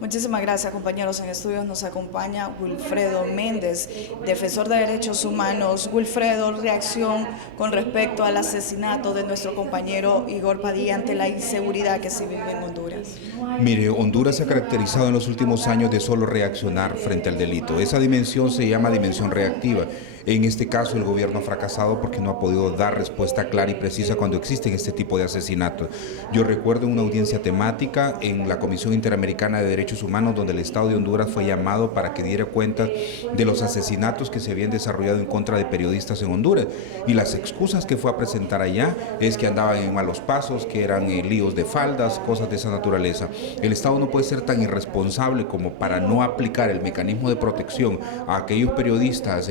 Muchísimas gracias, compañeros. En estudios nos acompaña Wilfredo Méndez, defensor de derechos humanos. Wilfredo, reacción con respecto al asesinato de nuestro compañero Igor Padilla ante la inseguridad que se vive en Honduras. Mire, Honduras se ha caracterizado en los últimos años de solo reaccionar frente al delito. Esa dimensión se llama dimensión reactiva. En este caso, el gobierno ha fracasado porque no ha podido dar respuesta clara y precisa cuando existen este tipo de asesinatos. Yo recuerdo una audiencia temática en la Comisión Interamericana de Derechos Humanos donde el Estado de Honduras fue llamado para que diera cuenta de los asesinatos que se habían desarrollado en contra de periodistas en Honduras. Y las excusas que fue a presentar allá es que andaban en malos pasos, que eran líos de faldas, cosas de esa naturaleza. El Estado no puede ser tan irresponsable como para no aplicar el mecanismo de protección a aquellos periodistas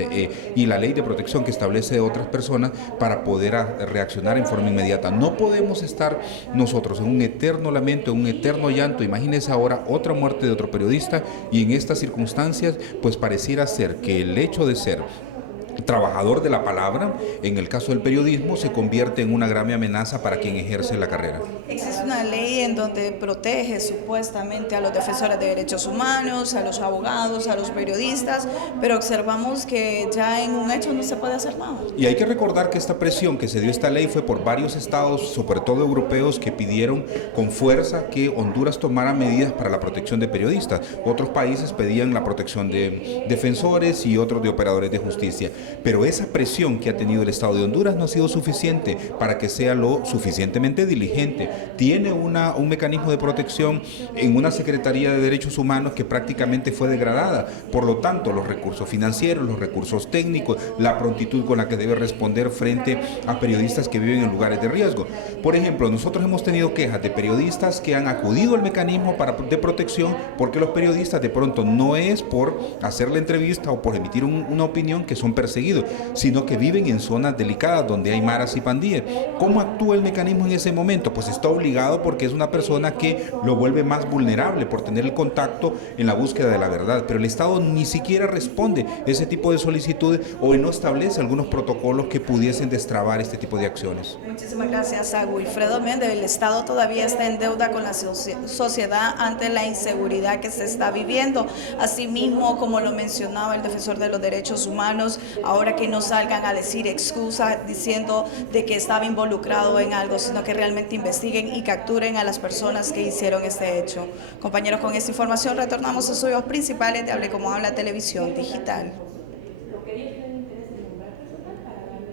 y la ley de protección que establece de otras personas para poder reaccionar en forma inmediata. No podemos estar nosotros en un eterno lamento, en un eterno llanto. Imagínense ahora otra muerte de otro periodista y en estas circunstancias pues pareciera ser que el hecho de ser trabajador de la palabra, en el caso del periodismo, se convierte en una grave amenaza para quien ejerce la carrera. Existe una ley en donde protege supuestamente a los defensores de derechos humanos, a los abogados, a los periodistas, pero observamos que ya en un hecho no se puede hacer nada. Y hay que recordar que esta presión que se dio esta ley fue por varios estados, sobre todo europeos, que pidieron con fuerza que Honduras tomara medidas para la protección de periodistas. Otros países pedían la protección de defensores y otros de operadores de justicia. Pero esa presión que ha tenido el Estado de Honduras no ha sido suficiente para que sea lo suficientemente diligente. Tiene un mecanismo de protección en una Secretaría de Derechos Humanos que prácticamente fue degradada. Por lo tanto, los recursos financieros, los recursos técnicos, la prontitud con la que debe responder frente a periodistas que viven en lugares de riesgo. Por ejemplo, nosotros hemos tenido quejas de periodistas que han acudido al mecanismo de protección porque los periodistas de pronto no es por hacer la entrevista o por emitir una opinión que son perseguidos, sino que viven en zonas delicadas donde hay maras y pandillas. ¿Cómo actúa el mecanismo en ese momento? Pues está obligado porque es una persona que lo vuelve más vulnerable por tener el contacto en la búsqueda de la verdad. Pero el Estado ni siquiera responde ese tipo de solicitudes o no establece algunos protocolos que pudiesen destrabar este tipo de acciones. Muchísimas gracias a Wilfredo Méndez. El Estado todavía está en deuda con la sociedad ante la inseguridad que se está viviendo. Asimismo, como lo mencionaba el defensor de los derechos humanos, ahora que no salgan a decir excusas diciendo de que estaba involucrado en algo, sino que realmente investiguen y capturen a las personas que hicieron este hecho. Compañeros, con esta información retornamos a estudios principales de Hable Como Habla Televisión Digital.